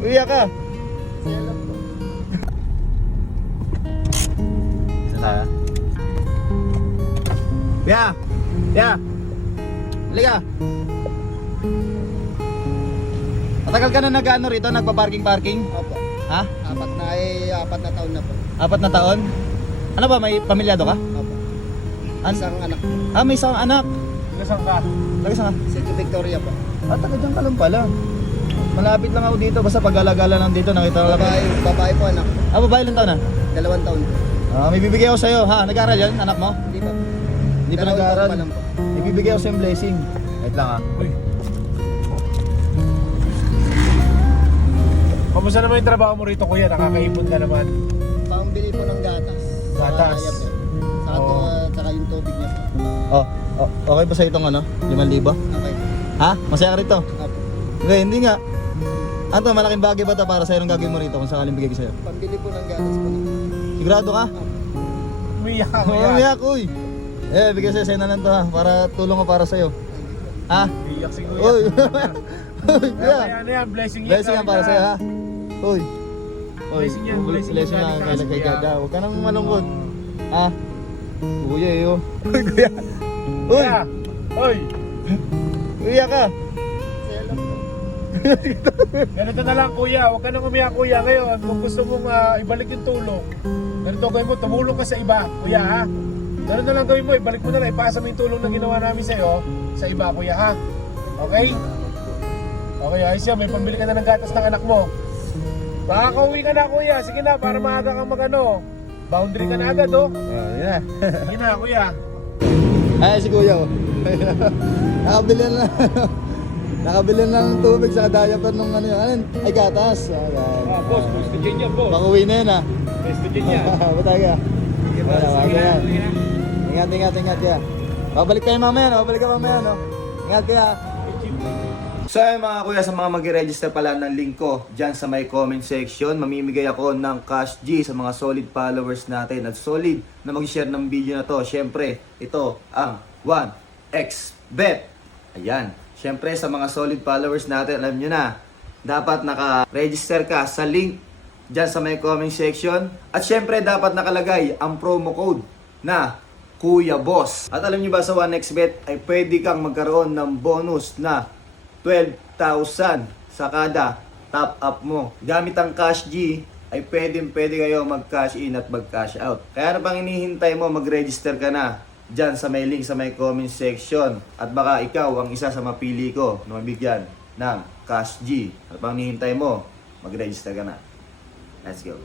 Uya ka. Saya lang po. Isa tayo. Kuya! Kuya! Halika! Matagal ka na nag-ano rito? Nagpa-parking-parking? Opo. Ha? Apat na taon na po. 4 na taon? Ano ba? May pamilyado ka? Opo. Isang anak po. May isang anak. Nasaan ka? Taga-saan ka? City Victoria po. Taga dyan ka lang pala. Malapit lang ako dito. Basta pag-alagala lang dito. Nakita ko lang. Babae po anak. Babae lang taon na? 2 taon po. May bibigay ako sa'yo. Ha? Nag-aaral yan? Anak mo? Hindi pa. Hindi pa 2 taon nag-aaral? pa lang po. Ibibigay ako sa'yo yung blessing. Wait lang ha. Uy. Kamusta naman yung trabaho mo rito, kuya? Nakakaipon ka naman. Pambili po ng gatas. Gatas. Saka Oo. saka yung tubig niya po. Okay ba sa itong ano? 5,000? Okay. Ha? Masaya ka rito? Opo. Hindi nga. Ano to, malaking bagay ba ito para sa'yo nung gagawin mo rito kung sakaling bigay ko sa'yo? Pambili po ng gatas po. Sigurado ka? Umiyak ka, Oo, kuya. umiyak, uy. Bigay sa'yo na lang to ha, para tulong ko para sa'yo. Ha? Umiyak si kuya. Uy! Uy, Kaya kuya. ano yan, blessing yan. Blessing yan para sa'yo ha. Uy. Blessing yan, blessing yan Blessing yan galing taas, kay kuya. Gaga. Huwag ka nang malungkot. Ha? Kuya eh, oh. Uy, kuya. Uy! Kuya. Uy! Uya ka. Saya lang po. Ganito na lang, kuya. Huwag ka nang umiyak, kuya. Ngayon, kung gusto mong ibalik yung tulong, ganito gawin mo, tumulong ka sa iba, kuya, ha? Ganito na lang gawin mo, ibalik mo na lang, ipasa mo yung tulong na ginawa namin sa'yo sa iba, kuya, ha? Okay? Okay, ayos yan. May pambili ka na ng gatas ng anak mo. Makakauwi ka na, kuya. Sige na, para maaga kang magano. Boundary ka na agad, oh. Yan. Sige na, kuya. Ay, si kuya oh. Nakabili na. Nakabili na ng tubig sa diaper nung ano yun. Ay, gatas. Boss, gusto dyan yan, boss. Makuwi na yun ha. Gusto dyan yan. Bataga. Sige, boss. Wala, Sige wala. na. Ingat ya. Babalik tayo mamaya, no? Babalik ka mamaya, no? Ingat kaya. So ayun mga kuya, sa mga mag-register pala ng link ko dyan sa my comment section, mamimigay ako ng cash G sa mga solid followers natin at solid na mag-share ng video na to. Syempre, ito ang 1xBet. Ayan. Syempre, sa mga solid followers natin, alam nyo na, dapat naka-register ka sa link dyan sa my comment section. At syempre, dapat nakalagay ang promo code na Kuya Boss. At alam nyo ba sa 1xBet ay pwede kang magkaroon ng bonus na 12,000 sa kada top up mo. Gamit ang cash G ay pwede kayo mag-cash in at mag-cash out. Kaya ano pang hinihintay mo, mag-register ka na dyan sa may link sa may comment section. At baka ikaw ang isa sa mapili ko na mabigyan ng cash G. Ano pang hinihintay mo, mag-register ka na. Let's go.